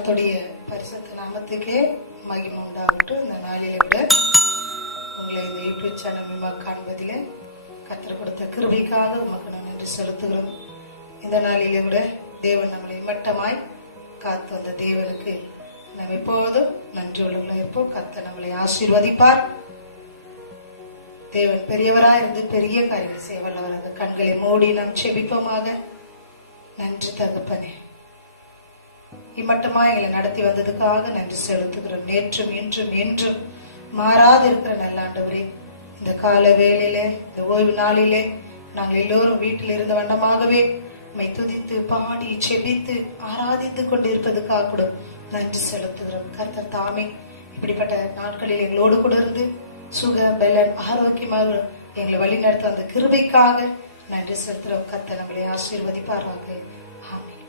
கர்த்தருடைய பரிசுத்த நாமத்துக்கே மகிமை உண்டாகட்டும். இந்த நாளிலே விட உங்களை இந்த யூடியூப் சேனல் மூலமாக காண்பதிலே கர்த்தர் கொடுத்த கிருபைக்காக உமக்கு நான் நன்றி செலுத்துகிறோம். இந்த நாளிலே விட தேவன் நம்மளை மட்டமாய் காத்து வந்த தேவனுக்கு நாம் எப்போதும் நன்றி உள்ளவர்களாக இருப்போம். கர்த்தர் நம்மளை ஆசீர்வதிப்பார். தேவன் பெரியவராய் இருந்து பெரிய காரியங்கள் செய்ய வல்லவர். அந்த கண்களை மூடி நாம் செபிப்போமாக. நன்றி தகப்பனே, இம்மட்டமா எங்களை நடத்தி வந்ததுக்காக நன்றி செலுத்துகிறோம். நேற்றும் இன்றும் என்றும் மாறாது இருக்கிற நல்ல ஆண்டவரே, இந்த கால வேளையில இந்த ஓய்வு நாளிலே நாங்கள் எல்லோரும் வீட்டில் இருந்த வண்ணமாகவே உம்மை துதித்து பாடி செபித்து ஆராதித்து கொண்டு இருப்பதுக்காக கூட நன்றி செலுத்துகிறோம். கர்த்தர் தாமே இப்படிப்பட்ட நாட்களில் எங்களோடு கூட இருந்து சுக பலன் ஆரோக்கியமாக எங்களை வழி நடத்த அந்த கிருபைக்காக நன்றி செலுத்துகிறோம். கர்த்தர் நம்மளை ஆசீர்வதிப்பாராக. ஆமென்.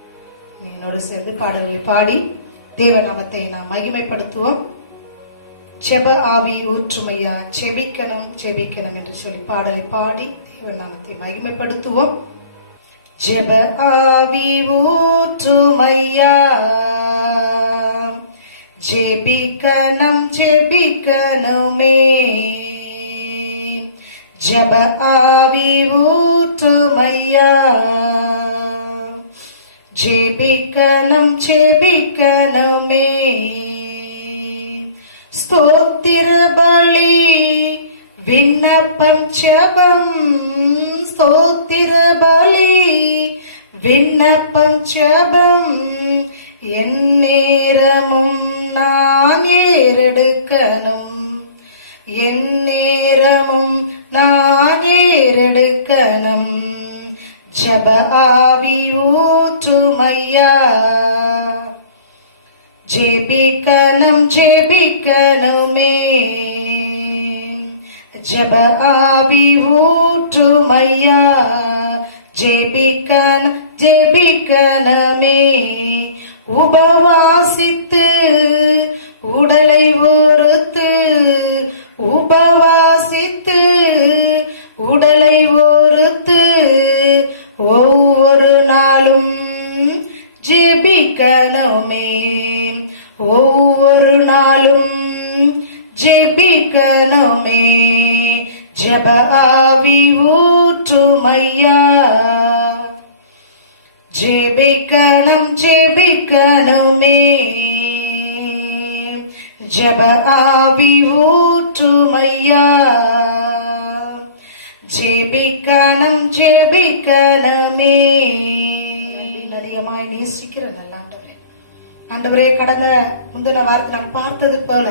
என்னோடு சேர்ந்து பாடல்களை பாடி தேவ நாமத்தை நாம் மகிமைப்படுத்துவோம். செப ஆவி ஊற்றுமையா, செபிக்கணும் செபிக்கணும் என்று சொல்லி பாடலை பாடி தேவ நாமத்தை மகிமைப்படுத்துவோம். ஜெப ஆவி ஊற்றுமையா, ஜெபிக்கணும் ஜெபிக்கணுமே. ஜெப ஆவி ஊற்றுமையா, ஜெபிக்கணும் ஜெபிக்கணுமே. ஸ்தோத்திர பலி விண்ணப்பம் ஜெபம், ஸ்தோத்திர பலி விண்ணப்பம் ஜெபம். என் நேரமும் நான் ஏறெடுக்கணும், என் நேரமும் நான் ஏறெடுக்கணும். ஜெப ஆவி ஊற்றுமையா, ஜெபிக்கணும் ஜெபிக்கணுமே. ஜெப ஆவி ஊற்றுமையா, ஜெபிக்கணும் ஜெபிக்கணுமே. உபவாசித்து உடலை ஒருத்து, உபவாசித்து உடலை ஒருத்து ஒவ்வொரு நாளும் ஜெபிக்கணுமே. ஒவ்வொரு நாளும் ஜெபிக்கணுமே. ஜெப ஆவி ஊற்றுமையா, ஜெபிக்கணும் ஜெபிக்கணுமே. ஜெப ஆவி ஊற்றுமையா, ஜெபிக்கணும் ஜெபிக்கணுமே. அதிகமாய் நேசிக்கிற நல்ல ஆண்டவரே, ஆண்டவரே, கடந்த முந்தின வாரத்தை நாம் பார்த்தது போல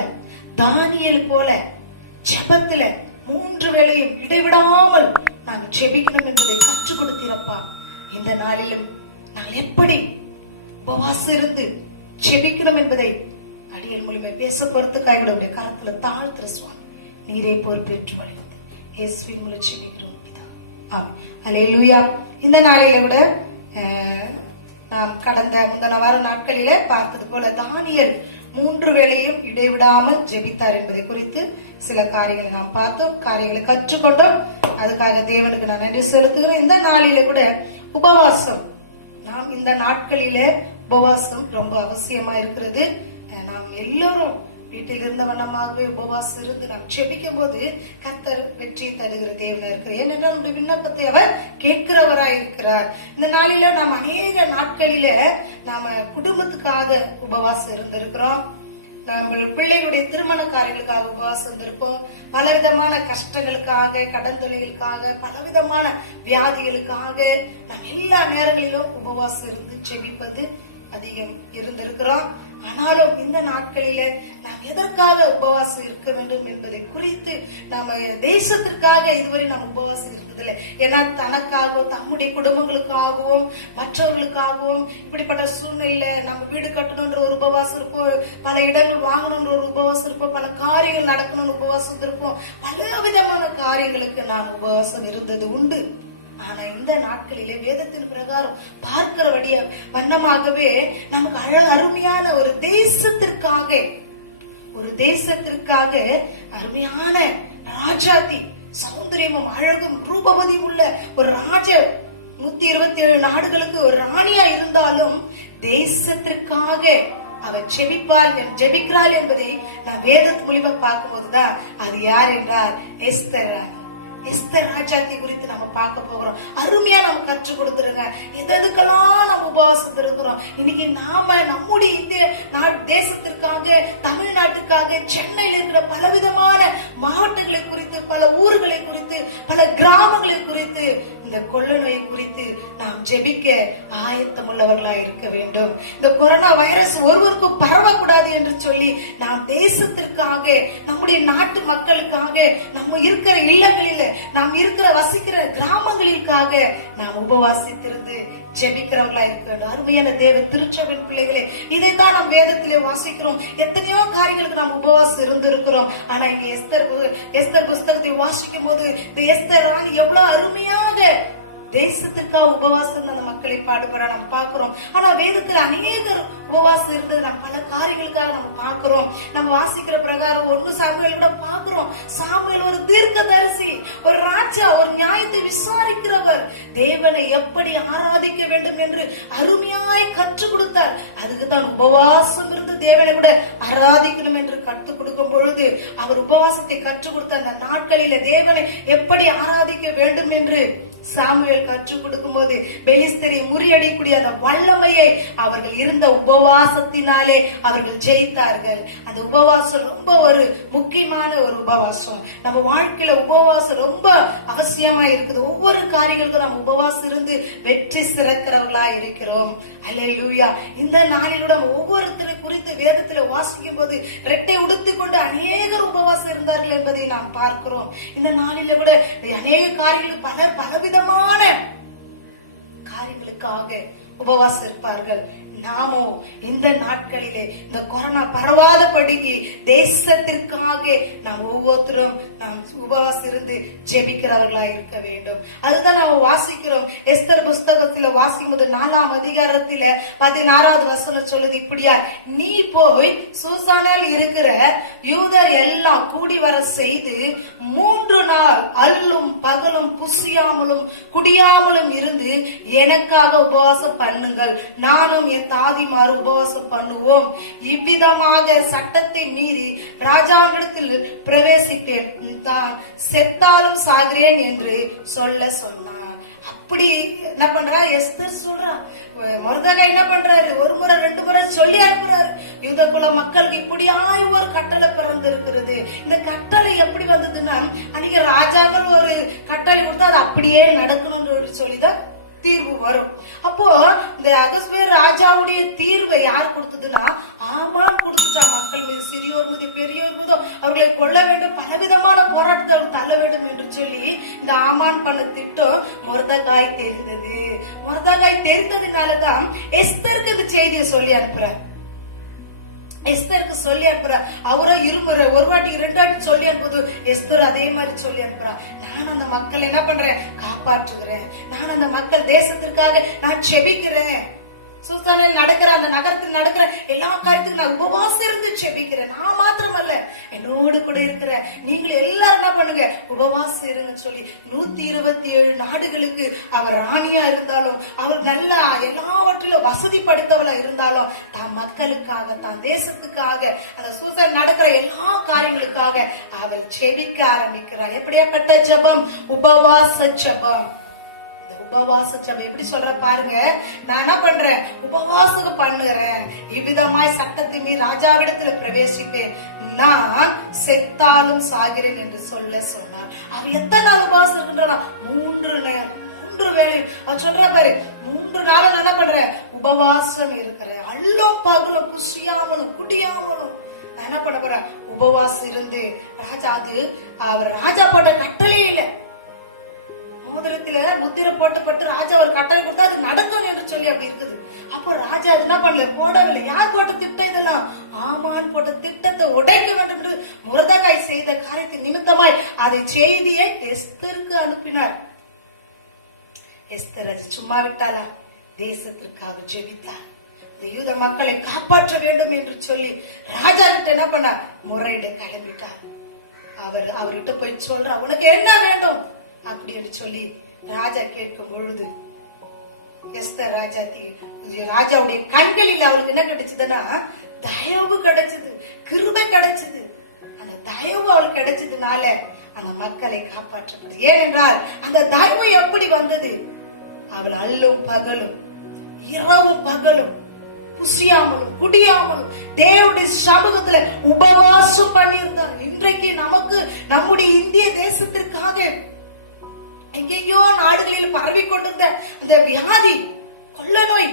தானியேல் போல ஜெபத்துல 3 வேளையும் இடைவிடாமல் நாங்கள் ஜெபிக்கணும் என்பதை கற்றுக் கொடுத்தீரப்பா. இந்த நாளிலும் நாங்கள் எப்படி உபவாசம் இருந்து ஜெபிக்கணும் என்பதை அடியல் மூலமே பேச பொறுத்துக்காய் கூட கரத்துல தாழ்த்துற சுவாமி, நீரே பொறுப்பேற்று வழிவந்து இயேசுவின் மூலம் ஜெபிக்கிறோம் பிதா. ஆமென். அல்லேலூயா. இந்த நாளில கூட நாம் கடந்த முந்தின வார நாட்களில பார்த்தது போல தானியேல் 3 வேளையும் இடைவிடாமல் ஜெபித்தார் என்பதை குறித்து சில காரியங்களை நாம் பார்த்தோம், காரியங்களை கற்றுக்கொண்டோம். அதுக்காக தேவனுக்கு நான் நன்றி செலுத்துகிறேன். இந்த நாளில கூட உபவாசம், நாம் இந்த நாட்களில உபவாசம் ரொம்ப அவசியமா இருக்கிறது. நாம் எல்லோரும் வீட்டில் இருந்த வண்ணமாகவே உபவாசம் இருந்து நாம் ஜெபிக்கும் போது கர்த்தர் வெற்றி தருகிற தேவனா இருக்கிறார். ஏனென்றால் நம்முடைய விண்ணப்பத்தை அவர் கேட்கிறவராய் இருக்கிறார். இந்த நாளில நாம் அநேக நாட்களில நாம குடும்பத்துக்காக உபவாசம் இருந்திருக்கிறோம், நம்ம பிள்ளைகளுடைய திருமண காரியங்களுக்காக உபவாசம் இருந்திருப்போம், பலவிதமான கஷ்டங்களுக்காக, கடன் தொல்லைகளுக்காக, பலவிதமான வியாதிகளுக்காக நாம் எல்லா நேரங்களிலும் உபவாசம் இருந்து ஜெபிப்பது அதிகம் இருந்திருக்கிறோம். ஆனாலும் இந்த நாட்களில நாம் எதற்காக உபவாசம் இருக்க வேண்டும் என்பதை குறித்து நாம தேசத்திற்காக இதுவரை நாம் உபவாசம் இருந்ததில்லை. ஏன்னா தனக்காகவும் தம்முடைய குடும்பங்களுக்காகவும் மற்றவர்களுக்காகவும் இப்படிப்பட்ட சூழ்நிலையில நம்ம வீடு கட்டணும்ன்ற ஒரு உபவாசம் இருப்போம், பல இடங்கள் வாங்கணும்ன்ற ஒரு உபவாசம் இருப்போம், பல காரியங்கள் நடக்கணும்னு உபவாசம் இருப்போம், பல விதமான காரியங்களுக்கு நாம் உபவாசம் இருந்தது உண்டு. ஆனா இந்த நாட்களிலே வேதத்தின் பிரகாரம் பார்க்கிற வண்ணமாகவே நமக்கு அருமையான ஒரு தேசத்திற்காக அருமையான ராஜாதி சௌந்தரியமும் அழகும் ரூபவதியும் உள்ள ஒரு ராஜ 127 நாடுகளுக்கு ஒரு ராணியா இருந்தாலும் தேசத்திற்காக அவர் ஜெபிக்கிறாள் என்பதை நான் வேதத்து மூலியமா பார்க்கும் போதுதான் அது யார் என்றால் எஸ்தர் ராணி. எஸ்தர் ராஜாத்தி குறித்து நம்ம பார்க்க போகிறோம். அருமையா நம்ம கற்றுக் கொடுத்துருங்க. எதுக்கெல்லாம் நம்ம உபவாசம் இருக்கிறோம். இன்னைக்கு நாம நம்முடைய இந்திய தேசத்திற்காக, தமிழ்நாட்டுக்காக, சென்னையில் இருக்கிற பலவிதமான மாவட்டங்களை குறித்து, பல ஊர்களை குறித்து, பல கிராமங்களை குறித்து, இந்த கொள்ள நோயை குறித்து நாம் ஜெபிக்க ஆயத்தம் உள்ளவர்களா இருக்க வேண்டும். இந்த கொரோனா வைரஸ் ஒருவருக்கும் பரவக்கூடாது என்று சொல்லி நாம் தேசத்திற்காக, நம்முடைய நாட்டு மக்களுக்காக, நம்ம இருக்கிற இல்லங்களில், நாம் இருக்கிற வசிக்கிற கிராமங்களுக்காக நாம் உபவாசித்திருந்து ஜெபிக்கிறவர்களா இருக்க வேண்டும். அருமையான தேவ திருச்சபையின் பிள்ளைகளே, இதைத்தான் நாம் வேதத்திலே வாசிக்கிறோம். எத்தனையோ காரியங்களுக்கு நாம் உபவாசம் இருந்திருக்கிறோம். ஆனா இங்க எஸ்தர் புஸ்தகத்தை வாசிக்கும் போது இந்த எஸ்தர் ராணி எவ்வளவு அருமையாக தேசத்துக்காக உபவாசம் அந்த மக்களை பாடுபட நம்ம பாக்குறோம். ஆனா வேதத்துல அநேகர் உபவாசம் இருந்தது நம்ம பல காரியங்களுக்காக நம்ம பாக்குறோம். நம்ம வாசிக்கிற பிரகாரம் 1 சாமுவேல் கூட பாக்குறோம். சாமுவேல் ஒரு தீர்க்கதரிசி, ஒரு ராஜா, ஒரு நியாயத்தை விசாரிக்கிறவர், தேவனை எப்படி ஆராதிக்க வேண்டும் என்று அருமையாய் கற்றுக் கொடுத்தார். அதுக்குதான் உபவாசம் இருந்து தேவனை கூட ஆராதிக்கணும் என்று கற்றுக் கொடுக்கும் பொழுது அவர் உபவாசத்தை கற்றுக் கொடுத்த அந்த நாட்களில தேவனை எப்படி ஆராதிக்க வேண்டும் என்று சாமுவேல் கற்றுக் கொடுக்கும் போது பெலிஸ்தரை முறியடிக்கூடிய அந்த வல்லமையை அவர்கள் இருந்த உபவாசத்தினாலே அவர்கள் ஜெயித்தார்கள். அந்த உபவாசம் ரொம்ப ஒரு முக்கியமான ஒரு உபவாசம். நம்ம வாழ்க்கையில உபவாசம் ரொம்ப அவசியமா இருக்குது. ஒவ்வொரு காரியங்களுக்கும் நம்ம உபவாசம் இருந்து வெற்றி சிறக்கிறவர்களா இருக்கிறோம். அல்லேலூயா. இந்த நாளிலோட ஒவ்வொருத்தரை குறித்து வேதத்துல வாசிக்கும் போது ரெட்டை உடுத்திக் கொண்டு அநேகர் உபவாசம் இருந்தார்கள் என்பதை நாம் பார்க்கிறோம். இந்த நாளில கூட அநேக காரியங்கள் பலவிதமான காரியங்களுக்காக உபவாசம் இருப்பார்கள். நாமோ இந்த நாட்களிலே இந்த கொரோனா பரவாதபடிக்கு தேசத்திற்காக நாம் ஒவ்வொருத்தரும் நாம் உபவாசம் இருந்து ஜெபிக்கிறவர்களா இருக்க வேண்டும். அதுதான் நாம் வாசிக்கிறோம். எஸ்தர் புஸ்தகத்துல வாசிக்கும் போது 4ஆம் அதிகாரத்தில 16வது வசனம் சொல்லுது இப்படியா, நீ போய் சூசானில் இருக்கிற யூதர் எல்லாம் கூடி வர செய்து 3 நாள் அல்லும் பகலும் புசியாமலும் குடியாமலும் இருந்து எனக்காக உபவாசம் பண்ணுங்கள், நானும் என் தாதிமாறு உபவாசம் பண்ணுவோம். இவ்விதமாக சட்டத்தை மீறி ராஜாவிடத்தில் பிரவேசிப்பேன், தான் செத்தாலும் சாகிறேன் என்று சொல்ல சொன்னார். அப்படி என்ன பண்றா எஸ்தர் சொல்றா. மொர்தெகாய் என்ன பண்றாரு? 1 முறை 2 முறை சொல்லி அனுப்புறாரு. யூத குல மக்களுக்கு இப்படியாய் ஒரு கட்டளை பிறந்து இருக்கிறது. இந்த கட்டளை எப்படி வந்ததுன்னா, அன்னைக்கு ராஜாக்கள் ஒரு கட்டளை கொடுத்தா அது அப்படியே நடக்கணும்னு சொல்லிதான் தீர்வு வரும். அப்போ இந்த அகஸ்வேர் ராஜாவுடைய தீர்வை யார் கொடுத்ததுன்னா ஆமான் கொடுத்துட்டா. மக்கள் மீது, சிறியோர் மீது, பெரியோர் மீது அவர்களை கொல்ல வேண்டும், பலவிதமான போராட்டத்தை தள்ள வேண்டும் என்று சொல்லி இந்த ஆமான் பண்ண திட்டம் மொர்தெகாய் தெரிந்தது. மொர்தெகாய் தெரிந்ததுனாலதான் எஸ்தருக்கு இந்த செய்தியை சொல்லி அனுப்புறார். எஸ்தருக்கு சொல்லி அனுப்புறா. அவரோ இருமுறை, ஒரு வாட்டி 2 வாட்டி சொல்லி அனுப்புது. எஸ்தர் அதே மாதிரி சொல்லி அனுப்புறா. நான் அந்த மக்கள் என்ன பண்றேன்? காப்பாற்றுகிறேன். நான் அந்த மக்கள் தேசத்திற்காக நான் செபிக்கிறேன். சூசானில் நடக்கிற அந்த நகரத்தில் நடக்கிற எல்லா காரியத்துக்கும் நான் உபவாசம் இருந்து செபிக்கிறேன். நான் மாத்திரம் அல்ல, என்னோடு கூட இருக்கிற நீங்களும் எல்லாரும் என்ன பண்ணுங்க, உபவாசம் இருங்க சொல்லி 127 நாடுகளுக்கு அவர் ராணியா இருந்தாலும், அவர் நல்லா எல்லாவற்றிலும் வசதி படுத்தவளா இருந்தாலும், தான் மக்களுக்காக, தான் தேசத்துக்காக, அந்த சூசான் நடக்கிற எல்லா காரியங்களுக்காக அவர் செபிக்க ஆரம்பிக்கிறார். எப்படியாப்பட்ட ஜெபம்? உபவாச ஜெபம். உபவாச ஜெபம் எப்படி சொல்ற பாருங்க. நான் என்ன பண்றேன்? உபவாசம் பண்ணுகிறேன். இவ்விதமாய் சட்டத்தின் மீது ராஜாவிடத்துல பிரவேசிப்பேன், நான் செத்தாலும் சாகிறேன் என்று சொல்ல சொன்னார். அவர் எத்தனை நாள் உபவாசம் இருக்கின்றா? 3 வேளை. அவர் சொல்ற பாரு, 3 நாள் என்ன பண்றேன்? உபவாசம் இருக்கிறேன். அல்லும் பகலும் புசியாமலும் குடியாமலும் நான் என்ன பண்ண போறேன்? உபவாசம் இருந்து ராஜா, அது அவர் ராஜா போட்ட கட்டளையே இல்லை. மோதிரத்தில முத்திரை போட்டப்பட்டு ராஜா ஒரு கட்டளை கொடுத்தா அது நடக்கும் என்று சொல்லி அப்படி இருக்குது. அப்போ ராஜா அது என்ன பண்ணல, போடவில்லை. யார் போட்ட திட்டம் இதெல்லாம்? ஆமான் போட்ட திட்டத்தை உடைக்க வேண்டும் என்று மொர்தெகாய் செய்த காரியத்தின் நிமித்தமாய் அதை செய்தியை எஸ்தருக்கு அனுப்பினார். எஸ்தர் அது சும்மா விட்டாளா? தேசத்திற்காக ஜெபித்தார். இந்த யூத மக்களை காப்பாற்ற வேண்டும் என்று சொல்லி ராஜா கிட்ட என்ன பண்ண, முறையிட கிளம்பிட்டார். அவர்கிட்ட போய் சொல்ற, உனக்கு என்ன வேண்டும் அப்படி என்று சொல்லி ராஜா கேட்கும் பொழுது எஸ்தர் ராஜாவுடைய கண்களில் அவளுக்கு என்ன கிடைச்சதுன்னா தயவு கிடைச்சது, கிருபை கிடைச்சது. அந்த தயவு அவளுக்கு கிடைச்சதுனால அந்த மக்களை காப்பாற்ற. ஏனென்றால் அந்த தயவு எப்படி வந்தது? அவள் அல்லும் பகலும் இரவும் பகலும் புசியாமலும் குடியாமலும் தேவனுடைய சமூகத்துல உபவாசம் பண்ணியிருந்தார். இன்றைக்கு நமக்கு நம்முடைய இந்திய தேசத்திற்காக எங்கெங்கயோ நாடுகளில் பரவி கொண்டிருந்த அந்த வியாதி, கொள்ள நோய்,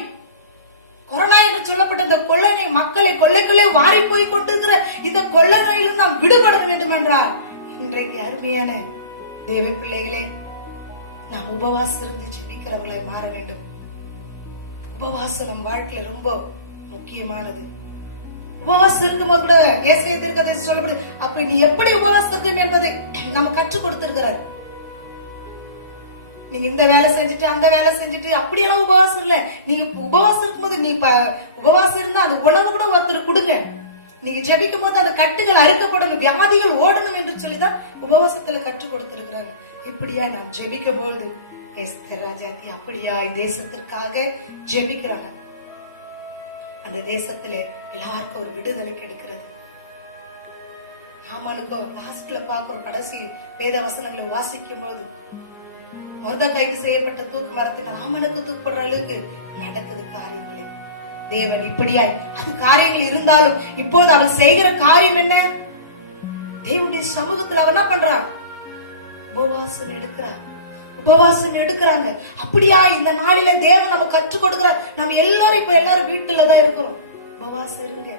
கொரோனா என்று சொல்லப்பட்ட இந்த கொள்ளை நோய் மக்களை கொள்ளைக்குள்ளே வாரி போய் கொண்டிருக்கிற இந்த கொள்ளை நோயிலும் நாம் விடுபட வேண்டும் என்றால் இன்றைக்கு அருமையான தேவ பிள்ளைகளே, நாம் உபவாசம் இருந்து ஜெபிக்கிறவர்களை மாற வேண்டும். உபவாசம் நம் வாழ்க்கையில ரொம்ப முக்கியமானது. உபவாசம் இருக்கும்போது கூட ஏசாயா சொல்லப்படுது, அப்ப நீ எப்படி உபவாசம் இருக்கும் என்பதை நம்ம கற்றுக் கொடுத்திருக்கிறார். நீங்க இந்த வேலை செஞ்சுட்டு அந்த வேலை செஞ்சுட்டு அப்படியெல்லாம் உபவாசம் இல்ல. நீங்க உபவாசம் இருக்கும்போது நீ உபவாசம் இருந்தா அந்த உணவு கூட ஒருத்தர் கொடுங்க. நீங்க ஜெபிக்கும் போது அந்த கட்டுகள் அறுக்கப்படணும், வியாதிகள் ஓடணும் என்று சொல்லிதான் உபவாசத்துல கற்றுக் கொடுத்திருக்கிறாங்க. இப்படியா நாம் ஜெபிக்கும் போது எஸ்தர் ராஜாத்தி அப்படியா தேசத்திற்காக ஜெபிக்கிறாங்க. அந்த தேசத்திலே எல்லாருக்கும் ஒரு விடுதலை கிடைக்கிறது. ஆமானுக்கும் லாஸ்ட்ல பாக்குற கடைசி வேத வசனங்களை வாசிக்கும் போது மொர்தெகாய்க்கு செய்யப்பட்ட தூக்கு மரத்துக்கு ராமனுக்கு தூக்குற அளவுக்கு நடக்குது காரியங்களே. தேவன் இப்படியாய் அது காரியங்கள் இருந்தாலும் இப்போது அவள் செய்கிற காரியம் என்ன? தேவனுடைய சமூகத்துல அவன் என்ன பண்றான்? உபவாசம் எடுக்கிறான், உபவாசம் எடுக்கிறாங்க. அப்படியா இந்த நாளில தேவன் நம்ம கற்றுக் கொடுக்கிறார். நம்ம எல்லாரும் இப்ப எல்லாரும் வீட்டுலதான் இருக்கிறோம். உபவாசம் இருங்க,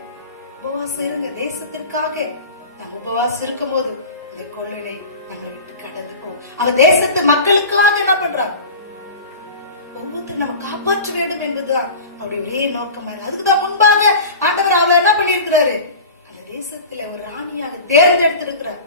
உபவாசம் இருங்க. தேசத்திற்காக நம்ம உபவாசம் இருக்கும் போது இந்த கொள்ளையை நம்ம விட்டு கடந்துப்போம். அவ தேசத்து மக்களுக்காக என்ன பண்றாங்க? ஒவ்வொருத்தரும் நம்ம காப்பாற்ற வேண்டும் என்பதுதான் அவருடைய ஒரே நோக்கமா இருக்கு. அதுக்குதான் முன்பாக ஆண்டவர் அவளை என்ன பண்ணிருக்கிறாரு? அந்த தேசத்துல ஒரு ராணியாக தேர்ந்தெடுத்திருக்கிறார்.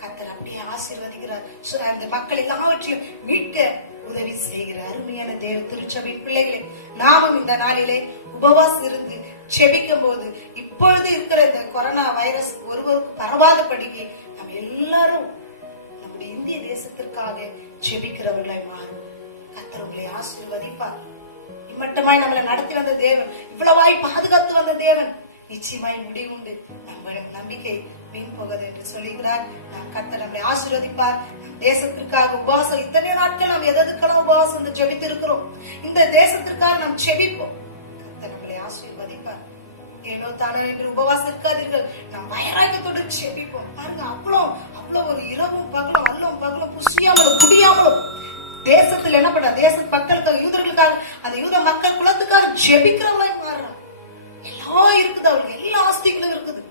கர்த்தர் அப்படியே ஆசீர்வதிக்கிறார். அந்த மக்கள் எல்லாவற்றையும் மீட்க உதவி செய்கிறார். அருமையான தேவ திருச்சபை பிள்ளைகளே, நாமும் இந்த நாளிலே உபவாசம் இருந்து செபிக்கும் போது இப்பொழுது இருக்கிற இந்த கொரோனா வைரஸ் ஒருவருக்கு பரவாதபடிக்கு நம்ம எல்லாரும் நம்முடைய இந்திய தேசத்திற்காக செபிக்கிறவர்களாய் மாறும். கர்த்தர் உங்களை ஆசீர்வதிப்பார். இம்மட்டமாய் நம்மளை நடத்தி வந்த தேவன், இவ்வளவாய் பாதுகாத்து வந்த தேவன் நிச்சயமாய் முடிவுண்டு. நம்ம நம்பிக்கை வீண் போகுது என்று சொல்லுகிறார். நாம் கர்த்தர் நம்மளை ஆசீர்வதிப்பார். நம் தேசத்திற்காக உபவாசம் இத்தனை நாட்கள் நாம் எதற்கெல்லாம் உபவாசம் ஜெபித்து இருக்கிறோம். இந்த தேசத்திற்காக நாம் செபிப்போம். கர்த்தர் நம்மளை ஆசீர்வதிப்பார். ஏனோ தானோ என்று உபவாசம் இருக்காதீர்கள், நாம் வைராக்கியத்தோடு செபிப்போம். பாருங்க, அவ்வளவு ஒரு இரவும் பகலும் அல்லும் பகலும் புசியாமலும் குடியாமலும் தேசத்தில் என்ன பண்ண தேச மக்களுக்காக யூதர்களுக்காக அந்த யூத மக்கள் குலத்துக்காக ஜெபிக்கிறவங்களா மாறுறாங்க. எல்லாம் இருக்குது, அவங்களுக்கு எல்லா ஆஸ்திகளும் இருக்குது.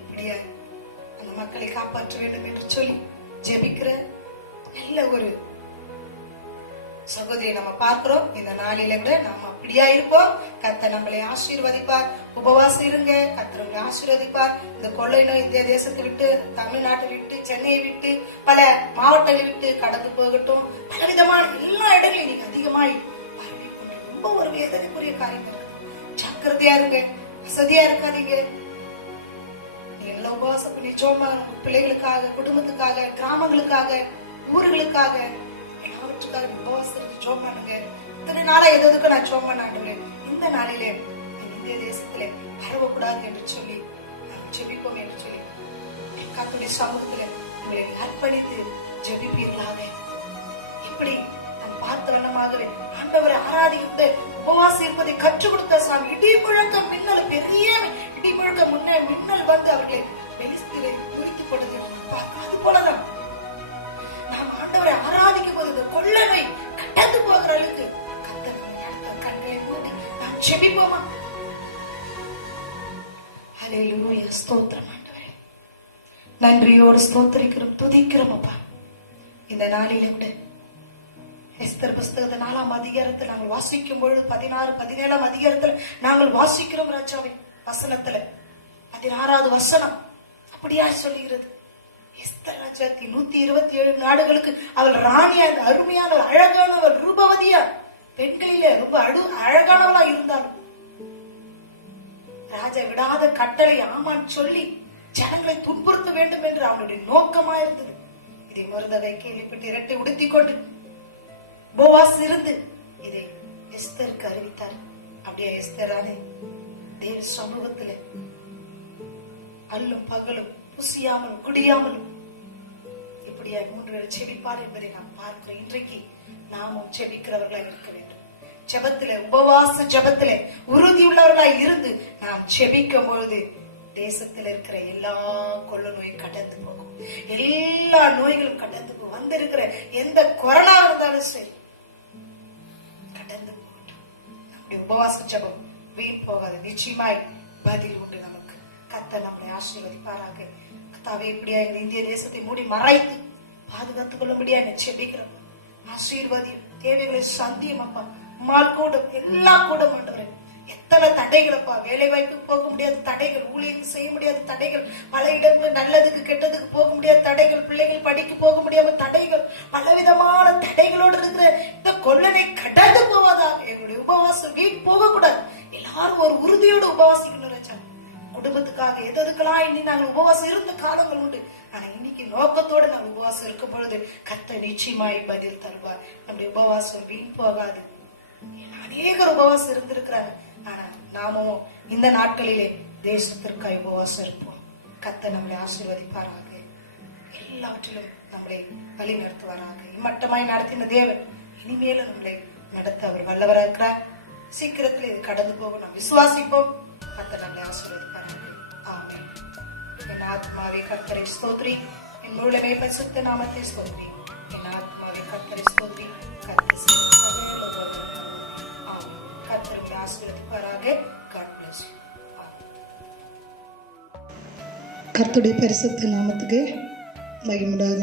இப்படியா அந்த மக்களை காப்பாற்ற வேண்டும் என்று சொல்லி ஜெபிக்கிற நல்ல ஒரு சகோதரியை நம்ம பார்க்கிறோம். இந்த நாளில விட நம்ம அப்படியா இருப்போம். கர்த்தர் நம்மளை ஆசீர்வதிப்பார். உபவாசம் இருங்க, கர்த்தர் உங்களை ஆசீர்வதிப்பார். இந்த கொள்ளை நோய் இந்திய தேசத்தை விட்டு, தமிழ்நாட்டை விட்டு, சென்னையை விட்டு, பல மாவட்டங்களை விட்டு கடந்து போகட்டும். பலவிதமான எல்லா இடங்களையும் நீங்க அதிகமாய் ரொம்ப ஒரு வேதனைக்குரிய காரியங்கள். ஜாக்கிரதையா இருங்க, வசதியா இருக்காதீங்க. நீங்க எல்லாம் உபவாசம் பண்ணி சோமா பிள்ளைகளுக்காக, குடும்பத்துக்காக, கிராமங்களுக்காக, ஊர்களுக்காக எல்லாவற்றுக்காக உபவாசம் ஜோம் பண்ணுங்க. இத்தனை நாளா எதுக்கு நான் ஜோம் பண்ணாண்டுள்ளேன். இந்த நாளிலே இந்திய தேசத்திலே பரவக்கூடாது என்று சொல்லி நாம் ஜெபிப்போம் என்று சொல்லி கர்த்தருடைய சமூகத்திலே உங்களை அர்ப்பணித்து ஜெபிப்பீர்களாக. இப்படி நாம் பார்த்த வண்ணமாகவே ஆண்டவரை ஆராதித்து உபவாசம் இருப்பதை கற்றுக் கொடுத்த சாமி. இடி முழக்க மின்னல், பெரிய இடி முழக்க முன்னே மின்னல் வந்து அவர்களை வெளித்திலே குறித்து போடுது. அது போலதான் நாம் ஆண்டவரை ஆராதிக்கும் போது இந்த கொள்ளை நோய் கடந்து போகிற அளவுக்கு கர்த்தர் கண்களை மூடி நாம் ஜெபிப்போமா? ஹல்லேலூயா, ஸ்தோத்திரம் ஆண்டவரே. நன்றியோடு ஸ்தோத்திரிக்கிறோம், துதிக்கிறோம் அப்பா. இந்த நாளிலே கூட எஸ்தர் புஸ்தகத்தை 4ஆம் அதிகாரத்தில் நாங்கள் வாசிக்கும் பொழுது 16, 17ஆம் அதிகாரத்தில் நாங்கள் வாசிக்கிறோம். ராஜாவை வசனத்துல 16வது வசனம் அப்படியா சொல்லுகிறது. எஸ்தர் ராஜாத்தி 127 நாடுகளுக்கு அவள் ராணியாக, அருமையானவள், அழகானவள், ரூபவதியா, பெண்களிலே ரொம்ப அழகானவளா இருந்தாலும் ராஜா விடாத கட்டளை ஆமான் சொல்லி ஜனங்களை துன்புறுத்த வேண்டும் என்று அவனுடைய நோக்கமா இருந்தது. இதை மருந்ததை கேள்விப்பட்டு இரட்டை உடுத்திக் கொண்டு போவாஸ் இருந்து இதை எஸ்தருக்கு அறிவித்தார். அப்படியே எஸ்தரானே தேவ சமூகத்திலே அல்லும் பகலும் புசியாமலும் குடியாமலும் இப்படியா 3 வேளை செபிப்பார் என்பதை நாம் பார்க்கிறோம். இன்றைக்கு நாமும் செபிக்கிறவர்களாய் இருக்க வேண்டும். ஜெபத்திலே, உபவாச ஜெபத்திலே உறுதி உள்ளவர்களாய் இருந்து நாம் செபிக்கும் பொழுது தேசத்தில் இருக்கிற எல்லா கொள்ள நோய் கடந்து போகும். எல்லா நோய்களும் கடந்து போகும். வந்திருக்கிற எந்த கொரோனா இருந்தாலும் சரி கடந்து போகட்டும். நம்முடைய உபவாச ஜெபம் வீண் போகாது. நிச்சயமாய் பதில் உண்டு. நமக்கு கர்த்தர் நம்மை ஆசீர்வதிப்பாராக. கர்த்தாவே, இப்படியா எங்கள் இந்திய தேசத்தை மூடி மறைத்து பாதுகாத்துக் கொள்ள முடியாது செபிக்கிறோம். ஆசீர்வதியும், தேவைகளை சந்தியும் அப்பா. உம்மால் கூடும், எல்லா கூடும் ஆண்டவரே. எத்தனை தடைகள் அப்பா, வேலை வாய்ப்பு போக முடியாத தடைகள், ஊழியம் செய்ய முடியாத தடைகள், பல இடங்கள் நல்லதுக்கு கெட்டதுக்கு போக முடியாத தடைகள், பிள்ளைகள் படிக்க போக முடியாத தடைகள், பலவிதமான தடைகளோடு இருக்கிற இந்த கொள்ளனை கடந்து போவதாக எங்களுடைய உபவாசம் வீண் போக கூடாது. எல்லாரும் ஒரு உறுதியோடு உபவாசிக்கணும் ராஜா. குடும்பத்துக்காக எதுக்கெல்லாம் இனி நாங்கள் உபவாசம் இருந்த காலங்கள் உண்டு. ஆனா இன்னைக்கு நோக்கத்தோடு நாங்கள் உபவாசம் இருக்கும் பொழுது கர்த்தர் நிச்சயமாய் பதில் தருவார். நம்முடைய உபவாசம் வீண் போகாது. அநேகர் உபவாசம் இருந்திருக்கிறாங்க. ஆனா நாமும் இந்த நாட்களிலே தேசத்திற்காக உபவாசம் இருப்போம். கர்த்தர் நம்மளை ஆசீர்வதிப்பாராக. எல்லாவற்றிலும் நம்மளை வழி நடத்துவாராக. இம்மட்டமாய் நடத்தின தேவன் இனிமேலும் நம்மளை நடத்த அவர் வல்லவராக இருக்கிறார். சீக்கிரத்தில் இது கடந்து போகும். நாம் விசுவாசிப்போம். கர்த்தர் நம்மளை ஆசீர்வதிப்பாராக. ஆமென். என் ஆத்மாவே கர்த்தரை ஸ்தோத்திரி, என் முழுமே பரிசுத்த நாமத்தை ஸ்தோத்திரி. என் ஆத்மாவே கர்த்தரை ஸ்தோத்திரி. கர்த்தர் கர்த்தரை ஆசீர்வதிப்பாராக. God bless you. கர்த்தருடைய பரிசுத்த நாமத்துக்கு மகிமை உண்டாகுக.